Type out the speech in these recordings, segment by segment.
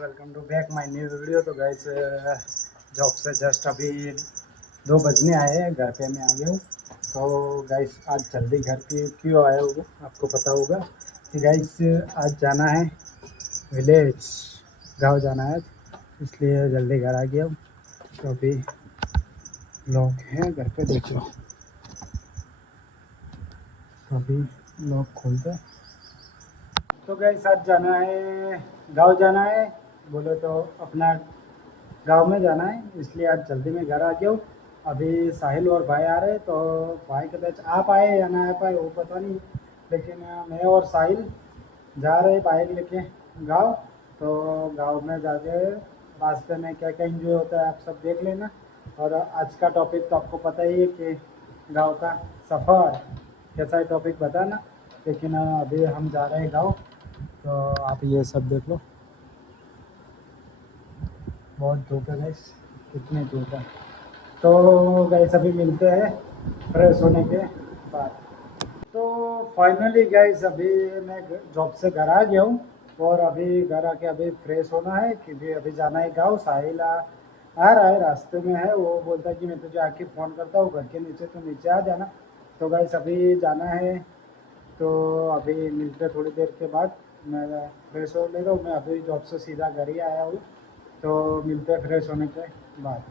Welcome to back my new video. तो guys job से just अभी 2 बजने आए हैं, घर पे मैं आ गया हूँ। तो गाइस आज जल्दी घर पे क्यों आया हूँ आपको पता होगा कि गाइस आज जाना है विलेज, गांव जाना है, इसलिए जल्दी घर आ गया हूँ। तो अभी लोग हैं घर पे, देख लो। तो अभी लोग खोलते हैं। तो गाइस आज जाना है, गांव जाना है, बोलो तो अपना गांव में जाना है, इसलिए आज जल्दी में घर आ गया हूँ। अभी साहिल और भाई आ रहे हैं, तो भाई कदाच आ पाए या ना आ पाए वो पता नहीं, लेकिन मैं और साहिल जा रहे हैं बाइक लेके गांव। तो गांव में जाके रास्ते में क्या क्या एंजॉय होता है आप सब देख लेना। और आज का टॉपिक तो आपको पता ही है कि गांव का सफ़र कैसा है, टॉपिक बताना। लेकिन अभी हम जा रहे हैं गाँव, तो आप ये सब देख लो। बहुत धूप है गैस, कितनी धूप है। तो गैस अभी मिलते हैं फ्रेश होने के बाद। तो फाइनली गैस अभी मैं जॉब से घर आ गया हूँ, और अभी घर आके अभी फ्रेश होना है क्योंकि अभी जाना है गाँव। साहिल आ रहा है, रास्ते में है, वो बोलता है कि मैं तुझे आके फ़ोन करता हूँ घर के नीचे, तो नीचे आ जाना। तो गैस अभी जाना है, तो अभी मिलते थोड़ी देर के बाद। मैं फ्रेश हो ले रहा हूँ, मैं अभी जॉब से सीधा घर ही आया हूँ, तो मिलते हैं फ्रेश होने के बाद।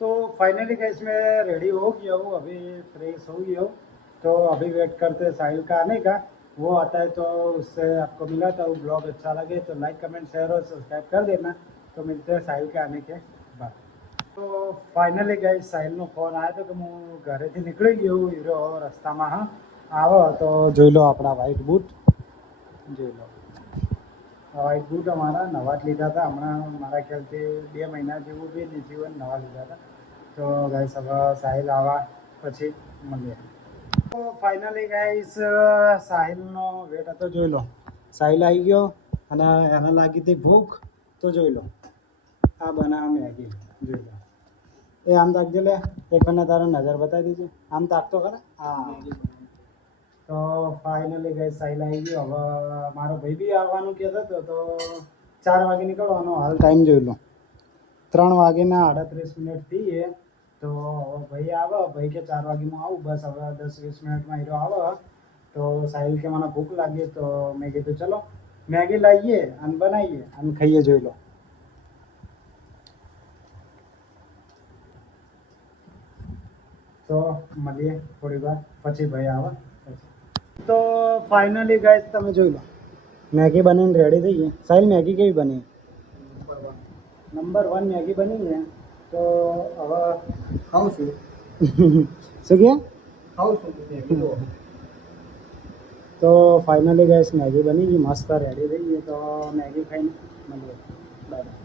तो फाइनली गाइस मैं रेडी हो गया हूँ, अभी फ्रेश हो गया हूँ। तो अभी वेट करते हैं साहिल का आने का। वो आता है तो उससे आपको मिला था। वो ब्लॉग अच्छा लगे तो लाइक कमेंट शेयर और सब्सक्राइब कर देना। तो मिलते हैं साहिल के आने के बाद। तो फाइनली गाइस साहिलનો ફોન આવ્યો હતો કે હું ઘરેથી નીકળી ગયો હું હીરો રસ્તામાં હા આવો તો જોઈ લો આપણા વ્હાઇટ બૂટ, જોઈ લો વ્હાઇટ બૂટ અમારા નવા જ લીધા હતા હમણાં, મારા ખ્યાલથી 2 મહિના જેવું બી નહીં થયું નવા લીધા હતા। તો ગાઈસ હવે સાહિલ આવા પછી મળીએ। તો ફાઇનલી ગાઈસ સાહિલનો વેટ હતો, જોઈ લો સાહિલ આવી ગયો અને એને લાગી હતી ભૂખ। તો જોઈ લો આ બનાવ મેગી, જોઈ લો। એ આમ તાકજે લે, એક મને તારો નજર બતાવી દીધી, આમ તાકતો ખરા। હા, તો ફાઇનલી ગઈ સાહિલ આવી ગયો। હવે મારો ભાઈ બી આવવાનું કહેતો હતો, તો 4 વાગે નીકળવાનો। હાલ ટાઈમ જોઈ લો 3:38 થઈએ। તો હવે ભાઈ આવે, ભાઈ કે 4 વાગે હું આવું, બસ હવે 10-20 મિનિટમાં હીરો આવે। તો સાહિલ કે મને ભૂખ લાગી, તો મેં કીધું ચલો મેગી લાવીએ અને બનાવીએ અને ખાઈએ, જોઈ લો। તો મળીએ થોડી વાર પછી, ભાઈ આવે પછી। તો ફાઇનલી ગાઈસ તમે જોઈ લો મેગી બનીને રેડી થઈ ગઈ। સાહિલ મેગી કેવી બની? નંબર 1 મેગી બની છે। તો હવે ખાઉં છું શું કહે ખાઉં છું મેગી। તો ફાઇનલી ગાઈસ મેગી બની ગઈ, મસ્ત રેડી થઈ ગઈ। તો મેગી ખાઈને મળીએ, બાય બાય।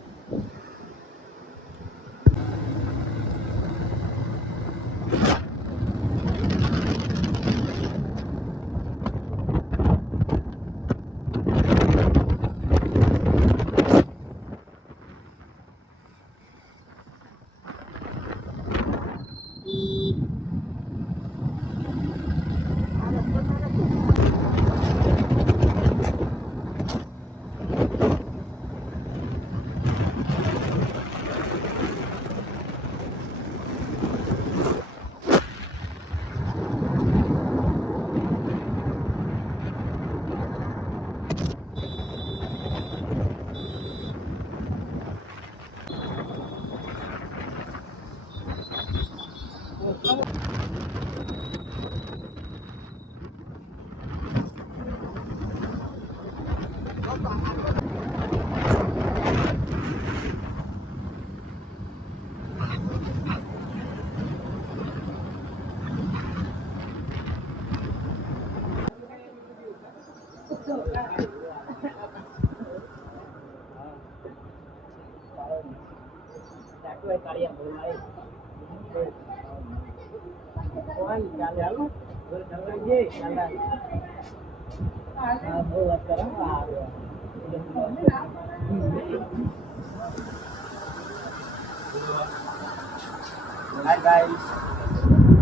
हाय गाइस,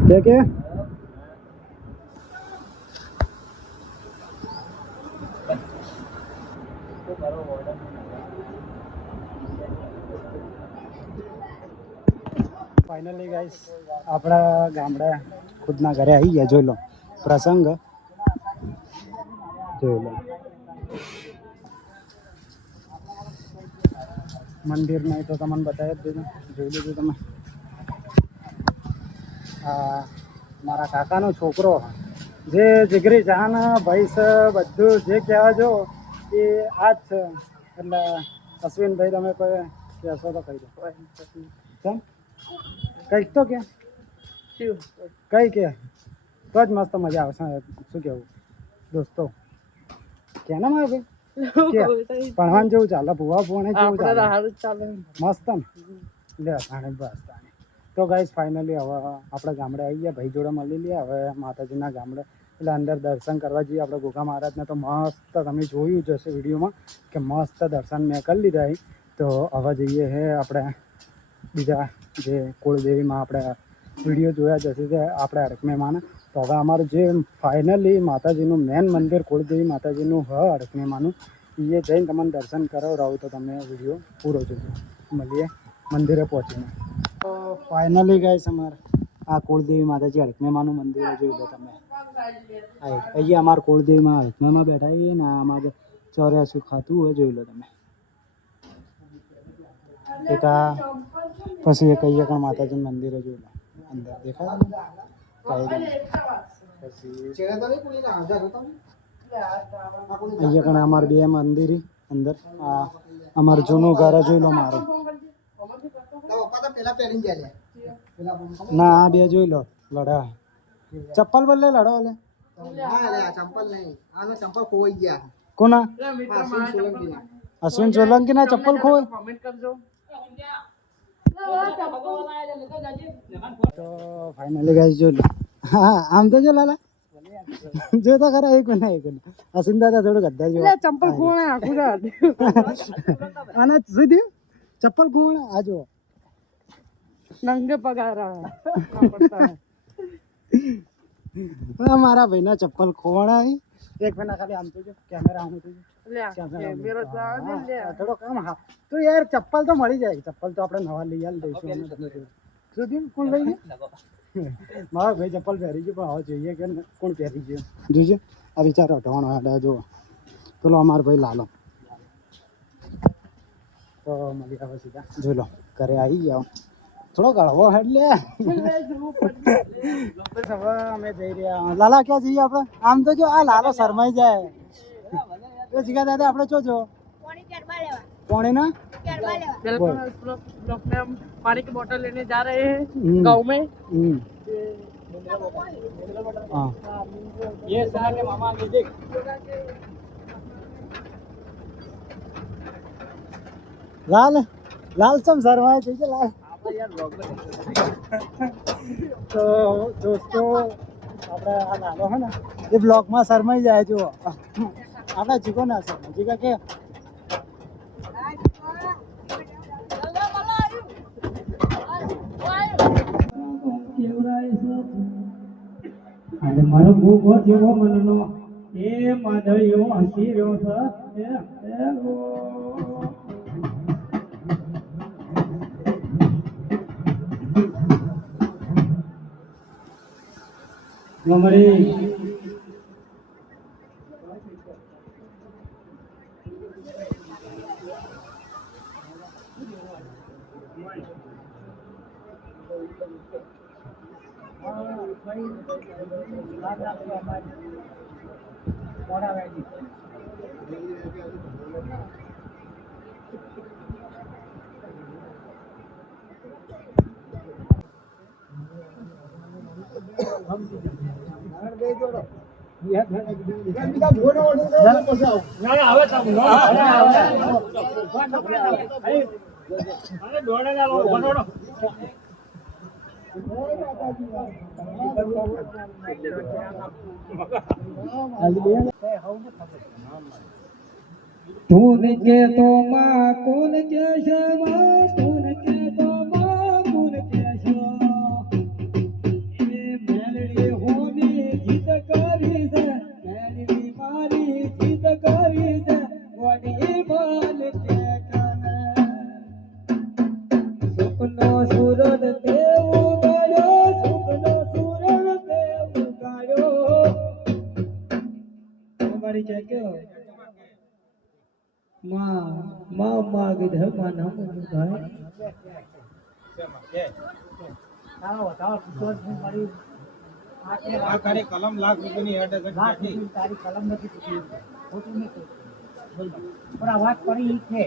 क्या क्या ફાઇનલી ગાઈસ આપણા ગામડે ખુદના ઘરે આવી ગયા. જોઈ લો પ્રસંગ, જોઈ લો મંદિર નહીં તો તમને બતાવી જ દીધું, જોઈ લીધું તમે. આ મારા કાકાનો છોકરો જે જીગરી જાન ભાઈ છે, બધું જે કહેવા જો એ આ જ છે. એટલે અશ્વિનભાઈ તમે કોઈ કહેશો તો કહી દો. કેમ કંઈક તો કે કઈ તો જ મસ્ત મજા આવશે. શું કહેવું દોસ્તો, કે ને મારે ભાઈ ભણવાનું જેવું ચાલે, ભૂવા ભૂવાને જેવું ચાલે, મસ્ત ને લે તાણે બસ તાણે. તો ગાઈસ ફાઇનલી હવે આપણે ગામડે આવી ગયા, ભાઈ જોડે મળી લઈએ. હવે માતાજીના ગામડે એટલે અંદર દર્શન કરવા જઈએ આપણે ગોગા મહારાજને. તો મસ્ત તમે જોયું જ હશે વિડીયોમાં કે મસ્ત દર્શન મેં કરી લીધા. તો હવે જઈએ હે આપણે બીજા જે કુળદેવીમાં આપણે વિડીયો જોયા જશે તે આપણે અડકમેમાં. તો હવે અમારું જે ફાઇનલી માતાજીનું મેન મંદિર કુળદેવી માતાજીનું હ અડકમેમાંનું, એ જઈને તમને દર્શન કરાવડાવું. તો તમે વિડીયો પૂરો જોજો. મળીએ મંદિરે પહોંચીને. તો ફાઇનલી ગાઈસ અમારે આ કુળદેવી માતાજી અડકમેમાંનું મંદિર જોઈ લો તમે. અહીંયા અમારા કુળદેવીમાં અડકમેમાં બેઠા છીએ ને અમારે 84 ખાતું હોય, જોઈ લો તમે. એક આ પછી એક અહીંયા પણ માતાજીનું મંદિર જોઈ લો અંદર દેખાય તમે પછી. અહીંયા પણ અમારે બે મંદિર અંદર. આ અમારું જૂનું ઘર જોઈ લો મારું. ના આ બે જોઈ લો લડા. ચપ્પલ બદલે લડો લે કોના? અશ્વિન સોલંકી ના ચપ્પલ ખોય. તો ફાઇનલી ગાઈસ જોઈ લો. હા આમ તો જો લાલા જો તો ખરા એક ના એક અશ્વિન દાદા થોડું ગદ્દા જો ચપ્પલ ખોણે આખું અને સુધી ચપ્પલ ખોણે આ જો નંગે પગાર મારા ભાઈ ના ચપ્પલ ખોવાણાય. એક મહિના ખાલી આમ તો જો કેમેરા આમ થોડો કામ. હા તો યાર ચપ્પલ તો મળી જાય. ચપ્પલ તો આપણે નવા લઈ આલ દઈશું. સુધી કોણ લઈ ગયા? મારા ભાઈ ચપ્પલ પહેરી ગયું, પણ હવે જોઈએ કે કોણ પહેરી ગયું. જોજે આ વિચારો હટવાનો હાડા જો પેલો અમારો ભાઈ લાલો. તો મળી આવે સીધા જોઈ લો ઘરે આવી ગયા. થોડો ગળવો હેડ લે. હવે અમે જઈ રહ્યા. લાલા ક્યાં જઈએ આપણે? આમ તો જો આ લાલો શરમાઈ જાય. તો જીગા દાદા આપણે શું જો पानी ना पानी की बोतल लेने जा रहे हैं गाँव में। ये सुना के मामा आगे देख। लाल लाल सम शर्माए ठीक है लाल। तो दोस्तों આપણે આ લાલો હે ને એ બ્લોગમાં શરમાઈ જાય જો આપણે જીગો ના શરમાય જીગા કે અને મારો ભૂખો જેવો મનનો એ માધવ્યો હસી રહ્યો છે ગમરી तूने के तो माँ कौन के शमा तूने के तो माँ कौन के शमा ये मेलड़ी होनी जीत करी से मेलड़ी मारी जीत करी से वडी बाल के कने सुपनो सूरत देव માં માગી દે માં નામ ભાઈ તારો વધારો કીધો જ નહીં મારી આ તારી કલમ લાખ રૂપિયાની હેડ છે લાખ રૂપિયાની તારી કલમ નથી તૂટી. ખોટું નહીં કહ્યું. બોલ ભાઈ. પણ આ વાત કરી ઈ છે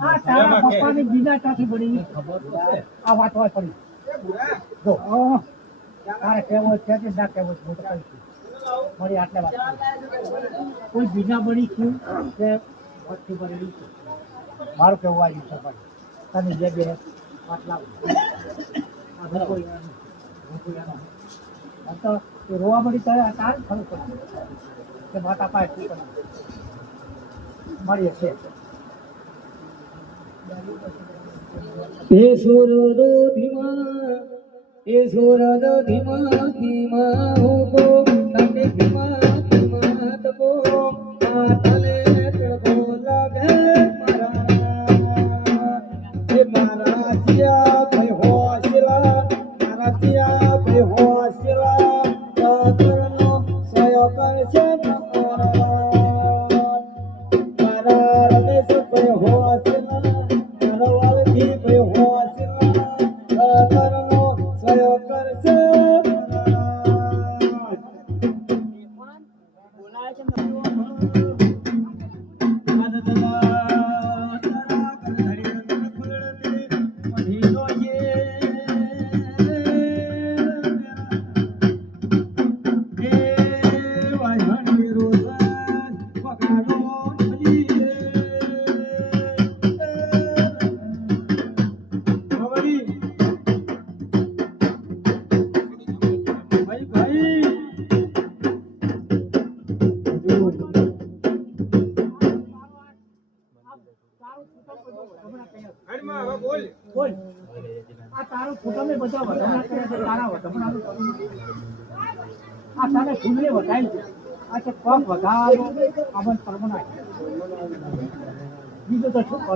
આ તારા પપ્પાની બીજા ચાથી પડી આ વાત હોય પડી જો તારે કેવો છે કે ના કેવો છે હું તો કહી છું. મારી આટલે વાત કરી. કોઈ બીજા બની છું કે વસ્તી બનેલી છે મારું કેવું આવ્યું છે ભાઈ તમે જે બે વાત લાવો આ ભૂકો યાનો ભૂકો યાનો આમ તો એ રોવા મળી ત્યારે તાર ખરું પડશે કે માતા પાસે શું કરવું મળીએ છે એ સુરદો ધીમા ધીમા હોગો તને ધીમા તકો તને તડકો લાગે મારા જીયા ભાઈ હોશલા મારા જીયા ભાઈ હોશલા કરનો સયો કરશે મારા રમેશ ભાઈ હોશલા મારા વાલજી ભાઈ હોશલા કરનો સયો કરશે હેડમાં હવે બોલ બોલ આ તારું ફોટો મેં બધા વધામણા કર્યા છે તારા વધામણાનું આ તારે ફૂલે વધાય છે આ તો કોક વધારો અમન પરમના બીજું તો શું કહો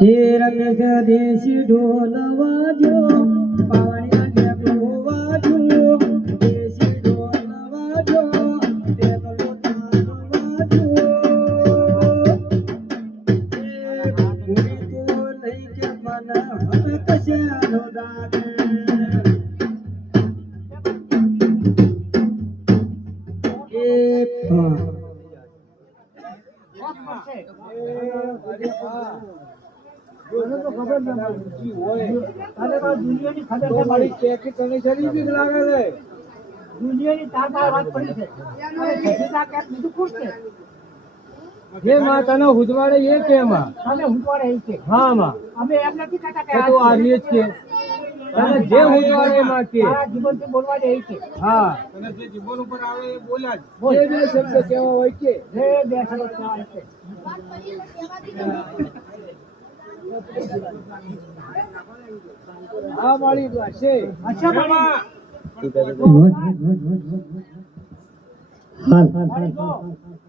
હે રમેશ દેશી ઢોલ વાજો પાવણિયા ઢેકલો વાજો દેશી ઢોલ વાજો ઢેકલો તાલ વાજો ભૂલી તો નહીં કે મન હવે કશાનો દાગે એ દુનિયાની ખબર છે મારી ચેકી તને શરી બીક લાગે છે દુનિયાની તાર વાત પડી છે અરે જજીતા કેમ બીજું ખુશ છે જે માં તને હુજવાડે એ કે માં તમે હુંટવાડે એ છે હા માં અમે એમ નથી કહેતા કે એ તો આ રીત છે તને જે હુજવાડે એ માં કે તારા જીવનથી બોલવા દે એ છે હા તને જે જીવન ઉપર આવે એ બોલ્યા જ બોલ. જે બે શબ્દ કેવા હોય કે જે બે શબ્દ કહેવાય છે આ મારી વાત છે અચ્છા એમાં મારી જો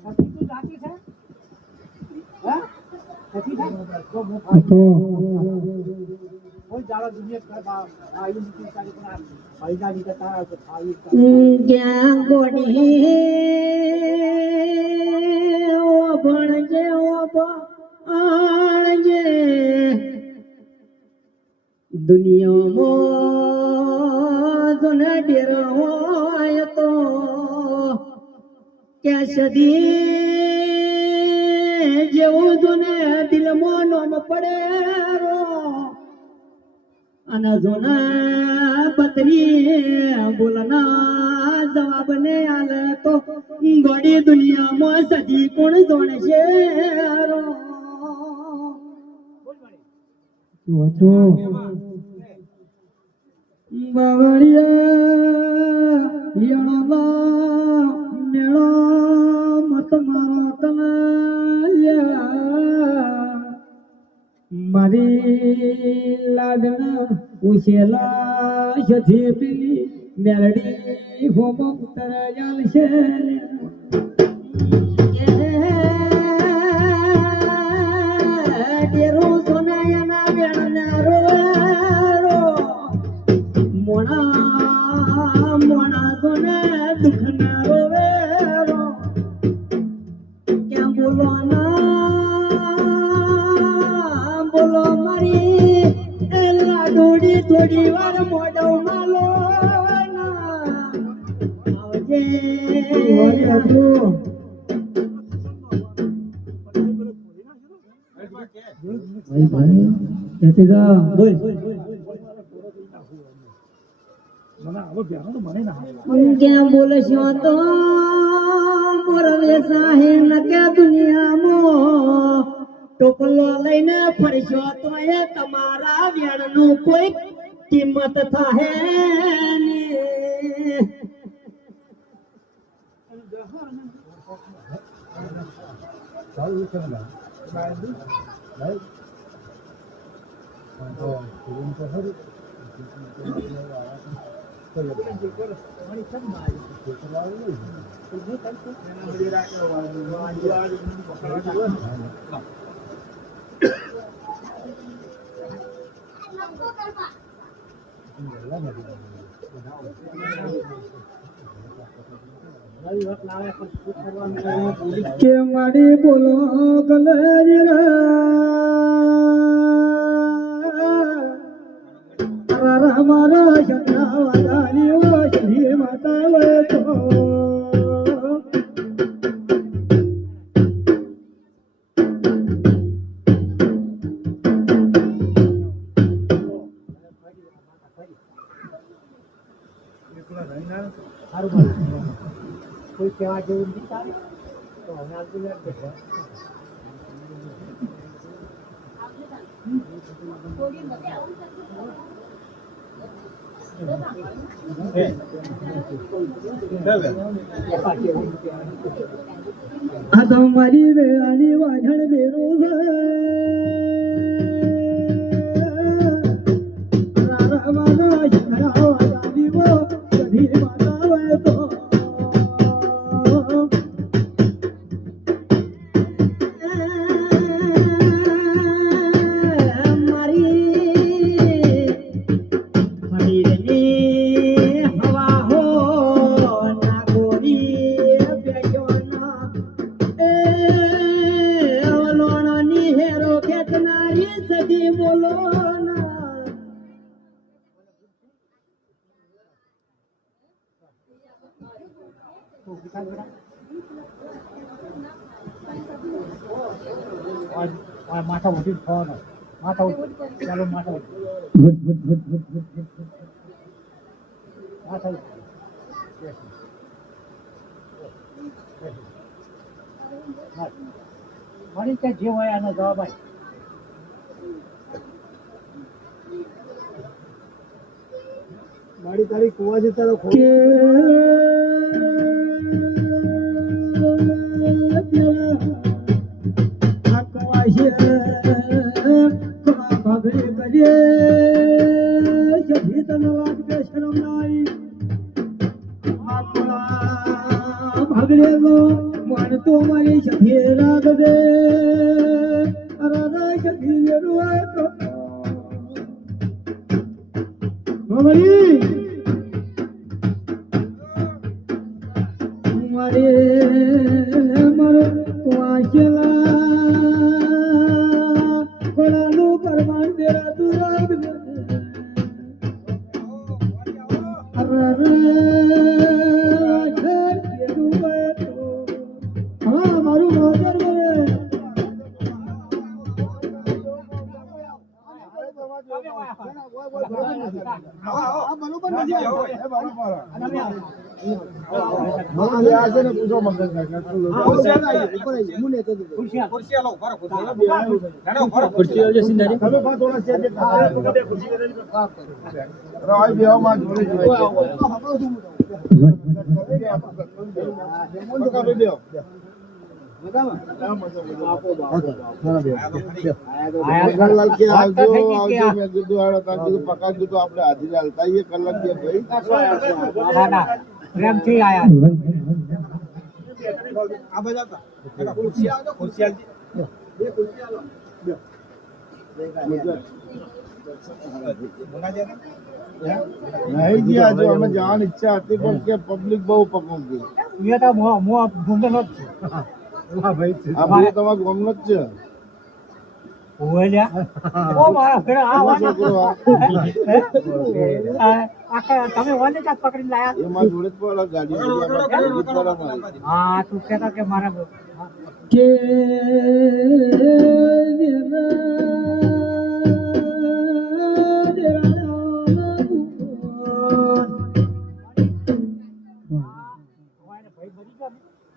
સતી તું જાતી છે હા સતી છે તો કોઈ જાળો દુનિયા કર આ યુનિટી તારી પણ પૈસા ની તારા તો ખાવી જ્યાં ગોડી ઓ ભણજે ઓ ભણજે દુનિયામાં જોને ડેર હોય તો ક્યાં સદી જેવું જોને દિલમાં નોમ પડે રો અને જોના બતરી બોલના જવાબ ને આલે તો ગોડી દુનિયામાં સજી કોણ જોણે છે રો બાવળિયા યણવા મેળો મત મારો કમાયા મારી લાડના ઉછેલા સધી પેલી મેલડી હોમો ઉતર જાલ છે ડેરો સોનાયાના બેણના રો મોણા મોણા સોના દુખના રોવે રો થોડી થોડી વાર મોઢો માલો આવજે ભાઈ ભાઈ કેતી જા બોલ ક્યાં બોલશો તો મોરવે સાહે ન કે દુનિયામાં ટોપલો લઈને ફરશો તો એ તમારા વેણનું કોઈ કિંમત થાહે ને કે મારી બોલો કલર મારા શંકરાવાદાની ઓ શ્રી માતા તો કોઈ કહેવા જેવું નથી તારે તો હવે આગળ આ તો મારી વેળાની વાઢણ બેરો સદી બોલો ના માથા ઉઠી ખાવાનો માથા ચાલો માથા માથા મારી ત્યાં જે હોય આનો જવાબ આય મારી તારી કુવા છે તારો ભાગડે ગો મન તો મારી સખી રાગ દે અરે સખી રૂઆ તો મારી મારે મારો વાસલા કોલાનું પરમાન તેરા તું રાગ દે પ્રેમથી નહીં જી આજે અમે જવાની ઈચ્છા હતી પણ કે પબ્લિક બહુ પકવતી હું ભૂંડેલો જ છું આ ભાઈ તમારા ગામનો જ છે ઓય લ્યા. ઓ મારા ઘરે આ વાને. છોકરો આ. આખા તમે વાને ચાક પકડીને લાયા. એ મારી જોડે જ પડે ગાડી હા તું કહેતા કે મારા કે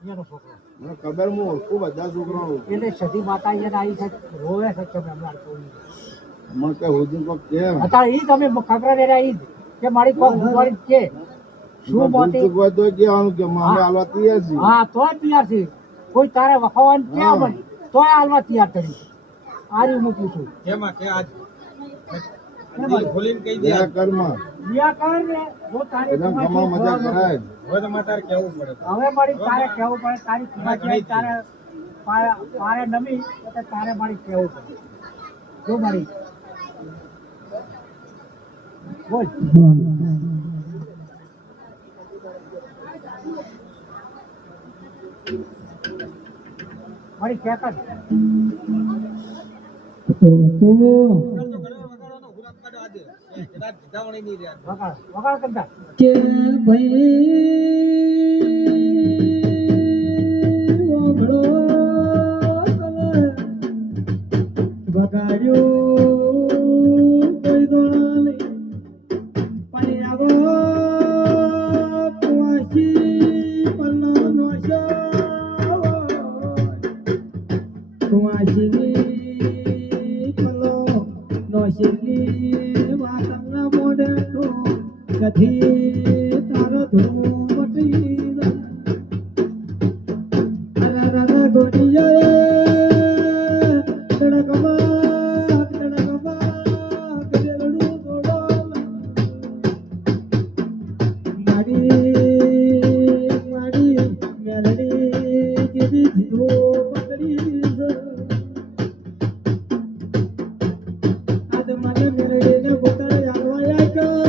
એનો છોકરો મને ખબર હું ઓળખું બધા છોકરાઓ એટલે સતી માતા એને આવી છે રોવે છે કે હમણાં મને કઈ હોજી કોક કેમ અત્યારે ઈ તમે ખબર રે ઈ જ કે મારી કોક ઉપાડી કે શું મોટી હોય તો કહેવાનું કે અમે હાલવા તૈયાર છીએ હા તોય તૈયાર છે કોઈ તારે વખાવાનું કે હા. બની તોય હાલવા તૈયાર કરી આરી હું પૂછું દયા કર્મ બિયા કર ને જો તારે એકદમ કમા મજા કરાય હવે મારી તારે કેવું પડે તારી કુમાર તારે પારે નમી એટલે તારે મારી કેવું પડે જો મારી બોલ મારી કહેતા વગાડ કરતા કે ભાઈ ઓગળો વગાડ્યું કોઈ દોણા નહીં પાણી આવો કુવાસી પલ્લો નોશો કુવાસીની પલ્લો નોશીની વાતના મોઢે તો કથી તારો ધૂમ મટી અરા ગોડિયા તડકમાં ગરેડું દોડો માડી મેલડી જેવી જીધો પકડી આજ મને મેલડીને પુત્ર આલવાયા કા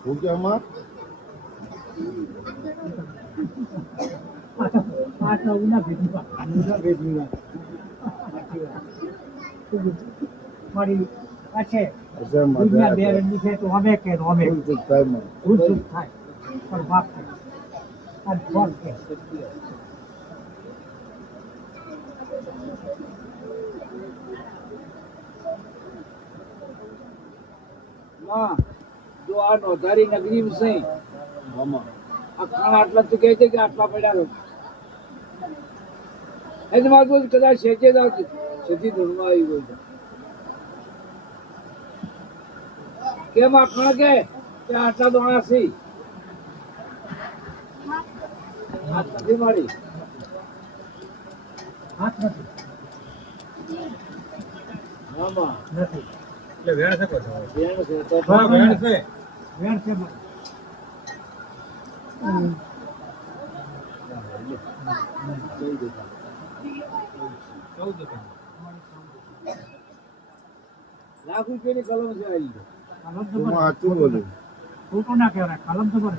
હું કે આમાં મારી છે અસર દુનિયા બે મજા રંગી છે તો અમે કે અમે થાય મને ભૂલ ચૂક થાય પણ માફ કરે અને ફોન કે જો આ નોંધારી નગરી છે આમાં આ ખાણ આટલા તું કહે છે કે આટલા પડ્યા રહો એની માં કદાચ શેચે સીધી ધૂળમાં આવી ગયું છે કેમ આ ખાણ કે આટલા દોણા છે હાથ નથી મારી હાથ નથી આમાં નથી વેણ છે તો વેણ છે વેણ છે લાખ રૂપિયાની કલમ છે આવી કલમ તો હું બને. સાચું બોલું ખોટું ના કહેવાય કલમ તો બને.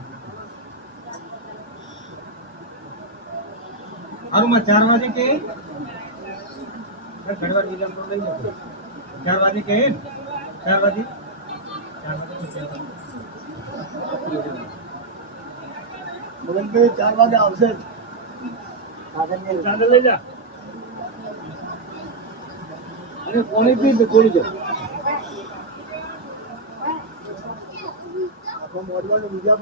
હારું માં 4 વાગે કે ઘરવાર વિલંબ તો લઈ જતો 4 વાગે કે 4 વાગે 4 વાગે આવશે ચાંદલ લઈ જા અને કોની પી બોલી જા બીજા